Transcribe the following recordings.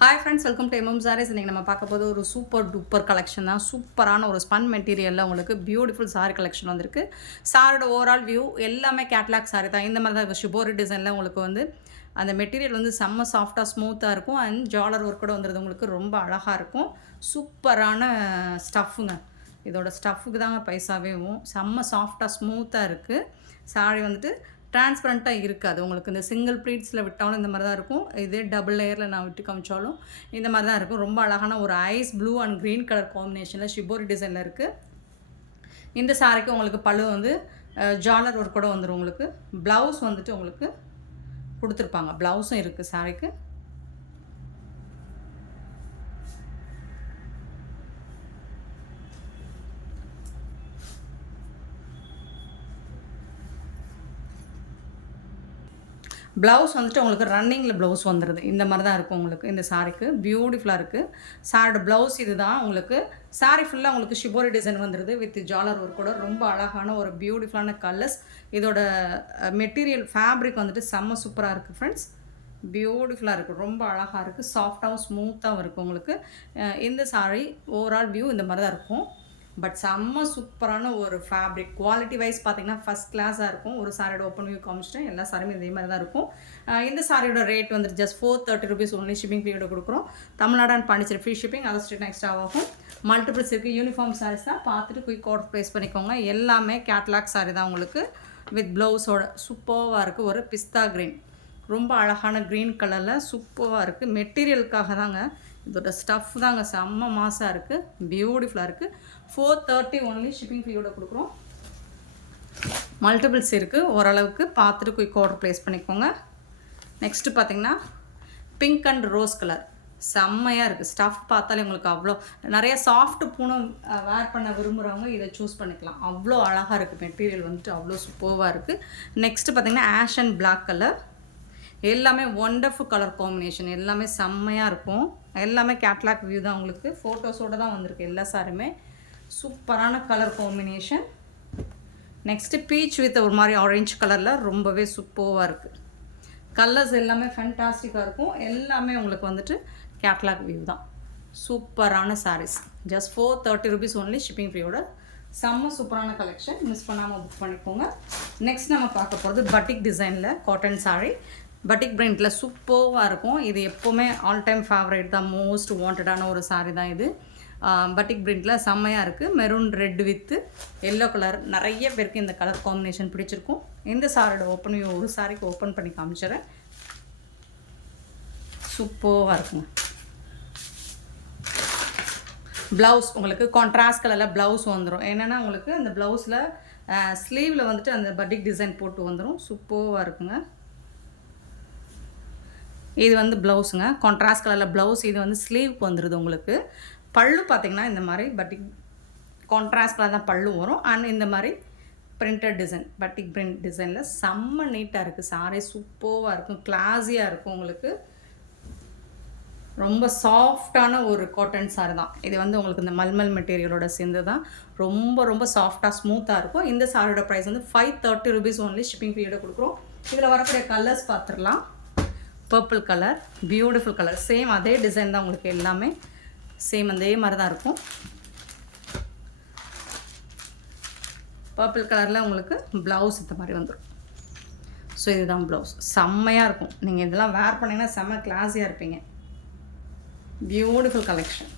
Hi friends, welcome to MM sarees. இன்றைக்கி நம்ம பார்க்க போது ஒரு சூப்பர் டூப்பர் கலெக்ஷன் தான். சூப்பரான ஒரு ஸ்பன் மெட்டீரியலில் உங்களுக்கு பியூட்டிஃபுல் சாரி கலெக்ஷன் வந்திருக்கு. சாரோட ஓவரால் வியூ எல்லாமே கேட்லாக் சாரி தான். இந்த மாதிரி தான் இருக்கும். ஷிபோரி டிசைனில் உங்களுக்கு வந்து அந்த மெட்டீரியல் வந்து செம்ம சாஃப்டாக ஸ்மூத்தாக இருக்கும். அண்ட் ஜாலர் ஒர்க் கூட வந்துடுது. உங்களுக்கு ரொம்ப அழகாக இருக்கும். சூப்பரான ஸ்டஃப்புங்க. இதோட ஸ்டஃப்புக்கு தாங்க பைசாவேவும். செம்ம சாஃப்டாக ஸ்மூத்தாக இருக்குது. சாரி வந்துட்டு டிரான்ஸ்பரண்ட்டாக இருக்காது. உங்களுக்கு இந்த சிங்கிள் ப்ளீட்ஸில் விட்டாலும் இந்த மாதிரி தான் இருக்கும். இதே டபுள் லேயரில் நான் விட்டு காமிச்சாலும் இந்த மாதிரி தான் இருக்கும். ரொம்ப அழகான ஒரு ice blue and green colour காம்பினேஷனில் ஷிபோரி டிசைனில் இருக்குது. இந்த சாரிக்கு உங்களுக்கு பல்லு வந்து ஜாலர் ஒர்க் கூட வந்துடும். உங்களுக்கு ப்ளவுஸ் வந்துட்டு உங்களுக்கு கொடுத்துருப்பாங்க. ப்ளவுஸும் இருக்குது சாரிக்கு. ப்ளவுஸ் வந்துட்டு உங்களுக்கு ரன்னிங்கில் ப்ளவுஸ் வந்துடுது. இந்த மாதிரி தான் இருக்கும் உங்களுக்கு. இந்த சாரிக்கு பியூட்டிஃபுல்லாக இருக்குது. சாரியோட ப்ளவுஸ் இது தான் உங்களுக்கு. சாரி ஃபுல்லாக உங்களுக்கு ஷிபோரி டிசைன் வந்துடுது வித் ஜாலர் ஒர்க் கூட. ரொம்ப அழகான ஒரு பியூட்டிஃபுல்லான கலர்ஸ். இதோட மெட்டீரியல் ஃபேப்ரிக் வந்துட்டு செம்ம சூப்பராக இருக்குது ஃப்ரெண்ட்ஸ். பியூட்டிஃபுல்லாக இருக்குது. ரொம்ப அழகாக இருக்குது. சாஃப்டாகவும் ஸ்மூத்தாகவும் இருக்குது உங்களுக்கு. இந்த சாரி ஓவரால் வியூ இந்த மாதிரி தான் இருக்கும். பட் செம்ம சூப்பரான ஒரு ஃபேப்ரிக். குவாலிட்டி வைஸ் பார்த்தீங்கன்னா ஃபஸ்ட் கிளாஸாக இருக்கும். ஒரு சாரியோட ஓப்பன் வியூ காமிச்சிட்டேன். எல்லா சாரியுமே இதே மாதிரி தான் இருக்கும். இந்த சாரியோட ரேட் வந்துட்டு ஜஸ்ட் 430 rupees ஒன்லி. ஷிப்பிங் ஃப்ரீயோட கொடுக்குறோம். Tamil Nadu and Pondicherry free shipping. அதை ஸ்ட்ரெட் எக்ஸ்ட்ரா ஆகும். மல்டிபிள்ஸ் இருக்குது. யூனிஃபார்ம் சாரீஸ் தான். பார்த்துட்டு குயிக் ஆர்டர் ப்ளேஸ் பண்ணிக்கோங்க. எல்லாமே கேட்லாக் சாரி தான் உங்களுக்கு. வித் ப்ளவுஸோட சூப்பராக இருக்குது. ஒரு பிஸ்தா க்ரீன், ரொம்ப அழகான க்ரீன் கலரில் சூப்பராக இருக்குது. மெட்டீரியலுக்காக தாங்க. இதோட ஸ்டஃப் தாங்க செம்ம மாசாக இருக்குது. பியூட்டிஃபுல்லாக இருக்குது. 430 ஒன்லி. ஷிப்பிங் ஃப்ரீயோட கொடுக்குறோம். மல்டிபிள்ஸ் இருக்குது. ஓரளவுக்கு பார்த்துட்டு குயிக் ஆர்டர் ப்ளேஸ் பண்ணிக்கோங்க. நெக்ஸ்ட்டு பார்த்திங்கன்னா பிங்க் அண்ட் ரோஸ் கலர் செம்மையாக இருக்குது. ஸ்டஃப் பார்த்தாலே உங்களுக்கு அவ்வளோ நிறைய சாஃப்ட் பூனம் வேர் பண்ண விரும்புகிறவங்க இதை சூஸ் பண்ணிக்கலாம். அவ்வளோ அழகாக இருக்குது. மெட்டீரியல் வந்துட்டு அவ்வளோ சூப்பராக இருக்குது. நெக்ஸ்ட்டு பார்த்திங்கன்னா ஆஷ் அண்ட் பிளாக் கலர். எல்லாமே ஒண்டர்ஃபுல் கலர் காம்பினேஷன். எல்லாமே செம்மையாக இருக்கும். எல்லாமே கேட்லாக் வியூ தான் உங்களுக்கு. ஃபோட்டோஸோடு தான் வந்திருக்கு எல்லா சாரியுமே. சூப்பரான colour combination. Next beach with ஒரு மாதிரி ஆரஞ்சு கலரில் ரொம்பவே சூப்பராக இருக்குது. கலர்ஸ் எல்லாமே ஃபேண்டாஸ்டிக்காக இருக்கும். எல்லாமே உங்களுக்கு வந்துட்டு கேட்லாக் வியூ தான். சூப்பரான saris. Just 430 rupees only. Shipping ஃப்ரீயோட செம்ம சூப்பரான கலெக்ஷன். மிஸ் பண்ணாமல் புக் பண்ணிக்கோங்க. நெக்ஸ்ட் நம்ம பார்க்க போகிறது பட்டிக் டிசைனில் காட்டன் சாரீ. பட்டிக் பிரிண்டில் சூப்பராக இருக்கும். இது எப்போவுமே ஆல் டைம் ஃபேவரேட் தான். மோஸ்ட் வாண்டடான ஒரு சாரீ தான் இது. பட்டிக் பிரிண்டில் செம்மையாக இருக்குது. Maroon red with yellow colour. நிறைய பேருக்கு இந்த கலர் காம்பினேஷன் பிடிச்சிருக்கும். இந்த சாரியோட ஓப்பன் வியூ ஒரு சாரிக்கு ஓப்பன் பண்ணி காமிச்சிடுறேன். சூப்பராக இருக்குங்க. ப்ளவுஸ் உங்களுக்கு கான்ட்ராஸ்ட் கலரில் ப்ளவுஸ் வந்துடும். என்னென்னா உங்களுக்கு அந்த ப்ளவுஸில் ஸ்லீவில் வந்துட்டு அந்த பட்டிக் டிசைன் போட்டு வந்துடும். சூப்பராக இருக்குங்க. இது வந்து ப்ளவுஸுங்க. கான்ட்ராஸ்ட் கலரில் ப்ளவுஸ். இது வந்து ஸ்லீவுக்கு வந்துடுது உங்களுக்கு. பல்லு பார்த்திங்கன்னா இந்த மாதிரி பட்டிக் கான்ட்ராஸ்ட் கலர் தான் பல்லு வரும். அண்ட் இந்த மாதிரி பிரிண்டட் டிசைன் பட்டிக் பிரிண்ட் டிசைனில் செம்ம நீட்டாக இருக்குது. சாரீ சூப்பராக இருக்கும். கிளாஸியாக இருக்கும் உங்களுக்கு. ரொம்ப சாஃப்டான ஒரு காட்டன் சாரி தான் இது. வந்து உங்களுக்கு இந்த மல்மல் மெட்டீரியலோட சேர்ந்து தான் ரொம்ப ரொம்ப சாஃப்டாக ஸ்மூத்தாக இருக்கும். இந்த சாரியோட ப்ரைஸ் வந்து 530 rupees ஒன்லி. ஷிப்பிங் ஃப்ரீயோட கொடுக்குறோம். இதில் வரக்கூடிய கலர்ஸ் பார்த்துடலாம். Purple colour, beautiful colour. Same அதே டிசைன் தான் உங்களுக்கு. எல்லாமே சேம் அதே மாதிரி தான் இருக்கும். பர்பிள் கலரில் உங்களுக்கு ப்ளவுஸ் இந்த மாதிரி வந்துடும். ஸோ இதுதான் ப்ளவுஸ். செம்மையாக இருக்கும். நீங்கள் இதெல்லாம் வேர் பண்ணிங்கன்னா செம்ம கிளாஸியாக இருப்பீங்க. Beautiful collection.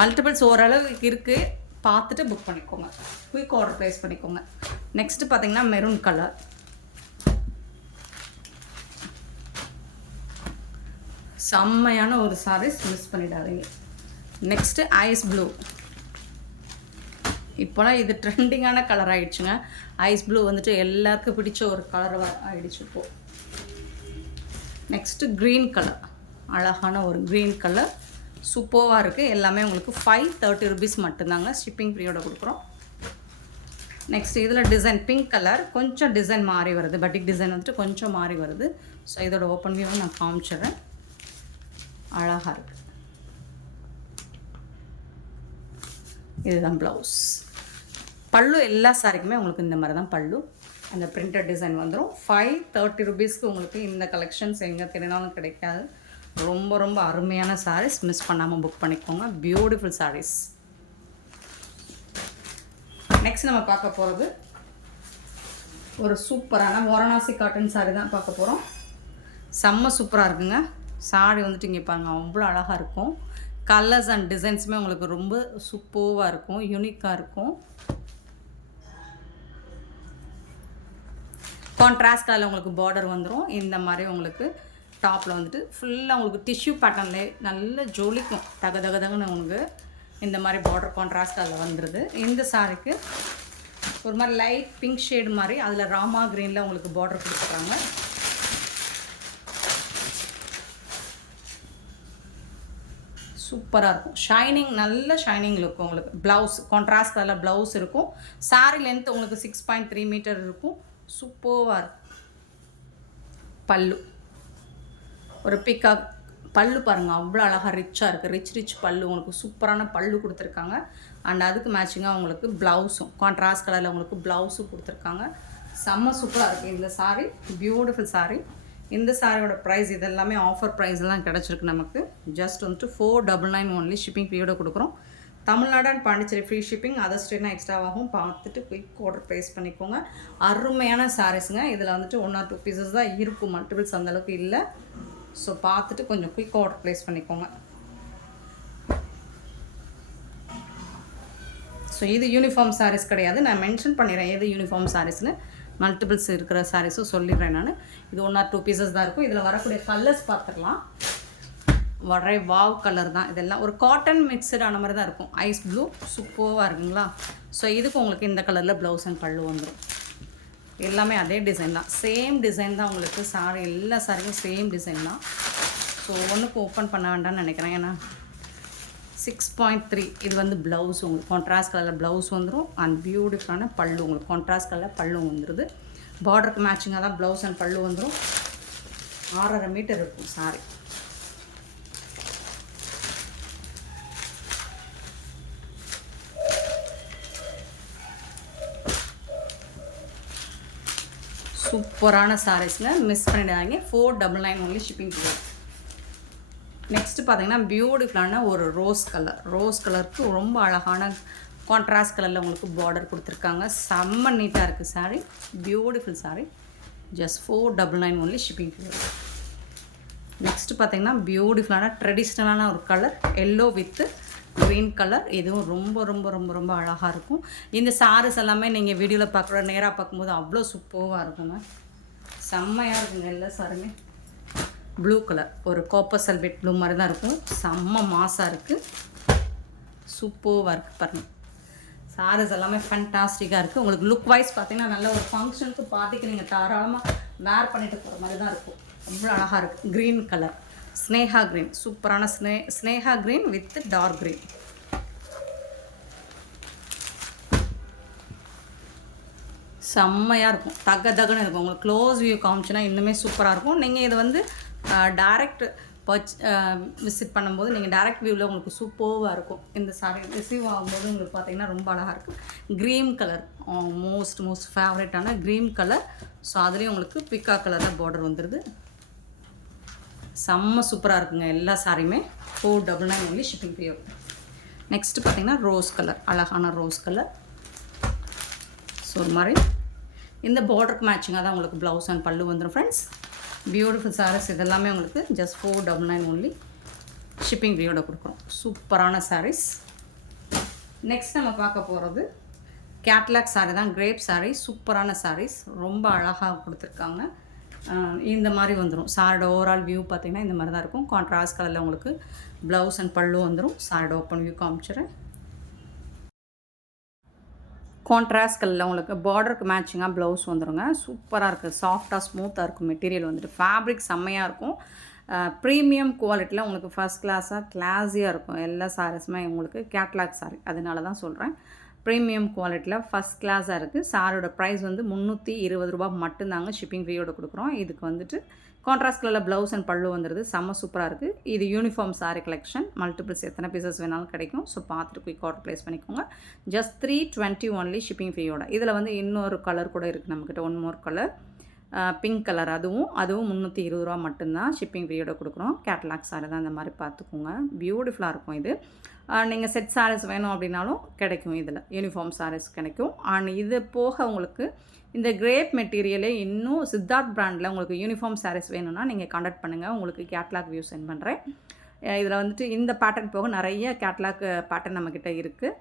மல்டிபிள்ஸ் ஓரளவுக்கு இருக்குது. பார்த்துட்டு புக் பண்ணிக்கோங்க. குயிக் ஆர்டர் ப்ளேஸ் பண்ணிக்கோங்க. நெக்ஸ்ட்டு பார்த்தீங்கன்னா மெரூன் கலர். செம்மையான ஒரு சாரீஸ். மிஸ் பண்ணிடாதீங்க. Next ice blue. இப்போலாம் இது ட்ரெண்டிங்கான கலர் ஆகிடுச்சுங்க. ஐஸ் ப்ளூ வந்துட்டு எல்லாருக்கும் பிடிச்ச ஒரு கலர் ஆகிடுச்சு இப்போது. Next green colour. அழகான ஒரு க்ரீன் கலர். சூப்பராக இருக்குது. எல்லாமே உங்களுக்கு 530 rupees மட்டும்தாங்க. ஷிப்பிங் ஃப்ரீயோட கொடுக்குறோம். நெக்ஸ்ட் இதில் டிசைன் பிங்க் கலர். கொஞ்சம் டிசைன் மாறி வருது. பட்டிக் டிசைன் வந்துட்டு கொஞ்சம் மாறி வருது. ஸோ இதோட ஓப்பன் வியூவை நான் காமிச்சிடுறேன். அழகாக இருக்குது. இதுதான் ப்ளவுஸ். பல்லு எல்லா சாரிக்குமே உங்களுக்கு இந்த மாதிரி தான் பல்லு. அந்த பிரிண்டட் டிசைன் வந்துடும். 530 ருபீஸ்க்கு உங்களுக்கு இந்த கலெக்ஷன்ஸ் எங்கே தெரியாலும் கிடைக்காது. ரொம்ப ரொம்ப அருமையான சாரீஸ், மிஸ் பண்ணாமல் புக் பண்ணிக்கோங்க. பியூட்டிஃபுல் சாரீஸ். நெக்ஸ்ட் நம்ம பார்க்க போகிறது ஒரு சூப்பரான வாரணாசி காட்டன் சாரீ தான் பார்க்க போகிறோம். செம்ம சூப்பராக இருக்குங்க சாரீ வந்துட்டு. இங்கே பாருங்கள், அவ்வளோ அழகாக இருக்கும். கலர்ஸ் அண்ட் டிசைன்ஸுமே உங்களுக்கு ரொம்ப சூப்பராக இருக்கும், யூனிக்காக இருக்கும். கான்ட்ராஸ்ட் கலரில் உங்களுக்கு பார்டர் வந்துடும். இந்த மாதிரி உங்களுக்கு டாப்பில் வந்துட்டு ஃபுல்லாக உங்களுக்கு டிஷ்யூ பேட்டர்ன்லேயே நல்ல ஜொலிக்கும், தகன்னு உங்களுக்கு இந்த மாதிரி பார்டர் கான்ட்ராஸ்ட் கலரில் வந்துடுது. இந்த சாரிக்கு ஒரு மாதிரி லைட் பிங்க் ஷேடு மாதிரி அதில் ராமா க்ரீனில் உங்களுக்கு பார்டர் கொடுத்துட்றாங்க. சூப்பராக இருக்கும். ஷைனிங், நல்ல ஷைனிங் இருக்கும் உங்களுக்கு. ப்ளவுஸ் கான்ட்ராஸ்ட் கலரில் ப்ளவுஸ் இருக்கும். சாரீ லென்த் உங்களுக்கு 6.3 மீட்டர் இருக்கும். சூப்பராக இருக்கும். பல்லு ஒரு பிக்காக் பல்லு பாருங்கள், அவ்வளோ அழகாக ரிச்சாக இருக்குது. ரிச் பல்லு உங்களுக்கு சூப்பரான பல்லு கொடுத்துருக்காங்க. அண்ட் அதுக்கு மேட்சிங்காக உங்களுக்கு ப்ளவுஸும் கான்ட்ராஸ்ட் கலரில் உங்களுக்கு ப்ளவுஸும் கொடுத்துருக்காங்க. செம்ம சூப்பராக இருக்குது இந்த சாரீ. பியூட்டிஃபுல் சாரீ. இந்த சாரியோட ப்ரைஸ் இதெல்லாமே ஆஃபர் ப்ரைஸ்லாம் கிடச்சிருக்கு நமக்கு. ஜஸ்ட் வந்துட்டு 499 ஒன்லி. ஷிப்பிங் ஃப்ரீயோட கொடுக்குறோம். Tamil Nadu and Pondicherry free shipping. Other ஸ்டேட்னா எக்ஸ்ட்ராவாகவும் பார்த்துட்டு குயிக் ஆர்டர் ப்ளேஸ் பண்ணிக்கோங்க. அருமையான சாரீஸுங்க. இதில் வந்துட்டு 1 or 2 பீசஸ் தான் இருக்கும், மல்டிபிள்ஸ் அந்தளவுக்கு இல்லை. ஸோ பார்த்துட்டு கொஞ்சம் குயிக் ஆர்டர் ப்ளேஸ் பண்ணிக்கோங்க. ஸோ இது யூனிஃபார்ம் சாரீஸ் கிடையாது. நான் மென்ஷன் பண்ணிடுறேன் எது யூனிஃபார்ம் சாரீஸ்னு. மல்டிபிள்ஸ் இருக்கிற சாரீஸும் சொல்லிடுறேன் நான். இது 1 or 2 பீசஸ் தான் இருக்கும். இதில் வரக்கூடிய கலர்ஸ் பார்த்துடலாம். வாவ் கலர் தான் இதெல்லாம். ஒரு காட்டன் மிக்சடான மாதிரி தான் இருக்கும். ஐஸ் ப்ளூ சூப்பராக இருக்குங்களா. ஸோ இதுக்கு உங்களுக்கு இந்த கலரில் ப்ளவுஸ் அண்ட் பல்லு வந்துடும். எல்லாமே அதே டிசைன் தான், சேம் டிசைன் தான் உங்களுக்கு. சாரி எல்லா சாரியும் சேம் டிசைன் தான். ஸோ ஒன்றுக்கு ஓப்பன் பண்ண வேண்டாம்னு நினைக்கிறேன். ஏன்னா 6.3 இது வந்து ப்ளவுஸ் உங்களுக்கு கான்ட்ராஸ்ட் கலரில் ப்ளவுஸ் வந்துடும். அண்ட் பியூட்டிஃபுல்லான பல்லு உங்களுக்கு கான்ட்ராஸ்ட் கலரில் பல்லு வந்துடுது. பார்டருக்கு மேட்சிங்காக தான் ப்ளவுஸ் அண்ட் பல்லு வந்துடும். 6.5 மீட்டர் இருக்கும் சாரி. சூப்பரான சாரீஸ்ங்க, மிஸ் பண்ணிடாதீங்க. 499 ஒன்லி ஷிப்பிங் ஃப்ரீ. நெக்ஸ்ட்டு பார்த்தீங்கன்னா பியூட்டிஃபுல்லான ஒரு ரோஸ் கலருக்கு ரொம்ப அழகான கான்ட்ராஸ்ட் கலரில் உங்களுக்கு பார்டர் கொடுத்துருக்காங்க. செம்ம நீட்டாக இருக்குது sari. Beautiful sari. Just 499 only shipping free. Next பார்த்தீங்கன்னா பியூட்டிஃபுல்லான ட்ரெடிஷ்னலான ஒரு colour yellow with green colour. இதுவும் ரொம்ப ரொம்ப ரொம்ப ரொம்ப அழகாக இருக்கும். இந்த சாரீஸ் எல்லாமே நீங்கள் வீடியோவில் பார்க்குற நேராக பார்க்கும்போது அவ்வளோ சூப்பராக இருக்குங்க. செம்மையாக இருக்குங்க எல்லா சாரியுமே. ப்ளூ கலர் ஒரு காப்பர் சல்பேட் ப்ளூ மாதிரி தான் இருக்கும். செம்ம மாசாக இருக்குது. சூப்பராக இருக்குது பாருங்கள். சாரீஸ் எல்லாமே ஃபேண்டாஸ்டிக்காக இருக்குது. உங்களுக்கு லுக் வைஸ் பார்த்தீங்கன்னா நல்ல ஒரு ஃபங்க்ஷனுக்கு பார்ட்டிக்கு நீங்கள் தாராளமாக வேர் பண்ணிட்டு போகிற மாதிரி தான் இருக்கும். அவ்வளோ அழகாக இருக்குது. க்ரீன் கலர் ஸ்னேஹா க்ரீன் சூப்பரான Sneha green with dark green. செம்மையாக இருக்கும், தகன்னு இருக்கும். உங்களுக்கு க்ளோஸ் வியூ காமிச்சுன்னா இன்னுமே சூப்பராக இருக்கும். நீங்கள் இதை வந்து டைரக்ட் விசிட் பண்ணும்போது நீங்கள் டைரக்ட் வியூவில் உங்களுக்கு சூப்பராக இருக்கும். இந்த சாரி ரிசீவ் ஆகும்போது உங்களுக்கு பார்த்தீங்கன்னா ரொம்ப அழகாக இருக்கும். க்ரீன் கலர் மோஸ்ட் ஃபேவரட்டான க்ரீன் கலர். ஸோ அதுலேயும் உங்களுக்கு பிக்கா கலரில் பார்டர் வந்துடுது. செம்ம சூப்பராக இருக்குங்க எல்லா சாரியுமே. 499 ஒன்லி ஷிப்பிங் ஃப்ரீ. நெக்ஸ்ட்டு பார்த்தீங்கன்னா ரோஸ் கலர், அழகான ரோஸ் கலர். ஸோ ஒரு மாதிரி இந்த பார்டருக்கு மேட்சிங்காக தான் உங்களுக்கு ப்ளவுஸ் அண்ட் பல்லு வந்துடும் ஃப்ரெண்ட்ஸ். பியூட்டிஃபுல் சாரீஸ் இதெல்லாமே உங்களுக்கு ஜஸ்ட் 499 ஒன்லி ஷிப்பிங் ஃப்ரீயோட கொடுக்குறோம். சூப்பரான சாரீஸ். நெக்ஸ்ட் நம்ம பார்க்க போகிறது கேட்லாக் சாரீ தான். கிரேப் சாரீ சூப்பரான சாரீஸ், ரொம்ப அழகாக கொடுத்துருக்காங்க. இந்த மாதிரி வந்துடும். சாரோட ஓவரால் வியூ பார்த்திங்கன்னா இந்த மாதிரி தான் இருக்கும். கான்ட்ராஸ்ட் கலரில் உங்களுக்கு ப்ளவுஸ் அண்ட் பல்லு வந்துடும். சாரோட ஓப்பன் வியூ காமிச்சிடுறேன். கான்ட்ராஸ்ட் கலரில் உங்களுக்கு பார்டருக்கு மேட்சிங்காக ப்ளவுஸ் வந்துடுங்க. சூப்பராக இருக்குது. சாஃப்டாக ஸ்மூத்தாக இருக்கும். மெட்டீரியல் வந்துட்டு ஃபேப்ரிக் செம்மையாக இருக்கும். ப்ரீமியம் குவாலிட்டியில் உங்களுக்கு ஃபஸ்ட் கிளாஸியாக இருக்கும். எல்லா சாரீஸுமே உங்களுக்கு கேட்லாக் சாரீ, அதனால தான் சொல்கிறேன். ப்ரீமியம் குவாலிட்டியில் ஃபஸ்ட் கிளாஸாக இருக்குது. சாரோட ப்ரைஸ் வந்து 320 ரூபா மட்டும்தாங்க ஷிப்பிங் ஃப்ரீயோட கொடுக்குறோம். இதுக்கு வந்துட்டு கான்ட்ராஸ்ட் கலரில் ப்ளவுஸ் அண்ட் பல்லு வந்துடுது. செம்ம சூப்பராக இருக்குது. இது யூனிஃபார்ம் சாரீ கலெக்ஷன். மல்டிபிள்ஸ் எத்தனை பீசஸ் வேணாலும் கிடைக்கும். ஸோ பார்த்துட்டு குயிக் ஆர்டர் ப்ளேஸ் பண்ணிக்கோங்க. ஜஸ்ட் 320 ஒன்லி ஷிப்பிங் ஃப்ரீயோட. இதில் வந்து இன்னொரு கலர் கூட இருக்குது நம்மக்கிட்ட. One more colour pink colour. அதுவும் 320 ரூபா மட்டும்தான் ஷிப்பிங் ஃப்ரீயோட கொடுக்குறோம். கேட்லாக் சாரி தான், இந்த மாதிரி பார்த்துக்கோங்க. பியூட்டிஃபுல்லாக இருக்கும் இது. நீங்கள் செட் சாரீஸ் வேணும் அப்படின்னாலும் கிடைக்கும். இதில் யூனிஃபார்ம் சாரீஸ் கிடைக்கும். அண்ட் இது போக உங்களுக்கு இந்த கிரேப் மெட்டீரியலே இன்னும் சித்தார்த் பிராண்டில் உங்களுக்கு யூனிஃபார்ம் சாரீஸ் வேணும்னா நீங்கள் கான்டாக்ட் பண்ணுங்கள். உங்களுக்கு கேட்லாக் வியூ சென்ட் பண்ணுறேன். இதில் வந்துட்டு இந்த பேட்டர்ன் போக நிறைய கேட்லாக் பேட்டர்ன் நம்மக்கிட்ட இருக்குது.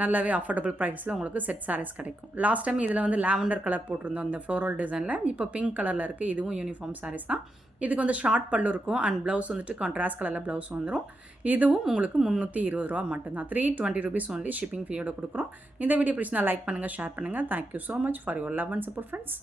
நல்லாவே அஃபோர்டபுள் ப்ரைஸில் உங்களுக்கு செட் சாரீஸ் கிடைக்கும். லாஸ்ட் டைம் இதில் வந்து லாவெண்டர் கலர் போட்டிருந்தோம் இந்த ஃப்ளோரல் டிசைனில். இப்போ பிங்க் கலரில் இருக்குது. இதுவும் யூனிஃபார்ம் சாரீஸ் தான். இதுக்கு வந்து ஷார்ட் பல்லு இருக்கும் அண்ட் ப்ளவுஸ் வந்துட்டு கான்ட்ராஸ்ட் கலரில் ப்ளவுஸ் வந்துடும். இதுவும் உங்களுக்கு 320 ரூபா மட்டும்தான். 320 rupees ஒன்லி ஷிப்பிங் ஃப்ரீயோட கொடுக்குறோம். இந்த வீடியோ பிடிச்சினா லைக் பண்ணுங்கள், ஷேர் பண்ணுங்கள். Thank you so much for your love and support friends.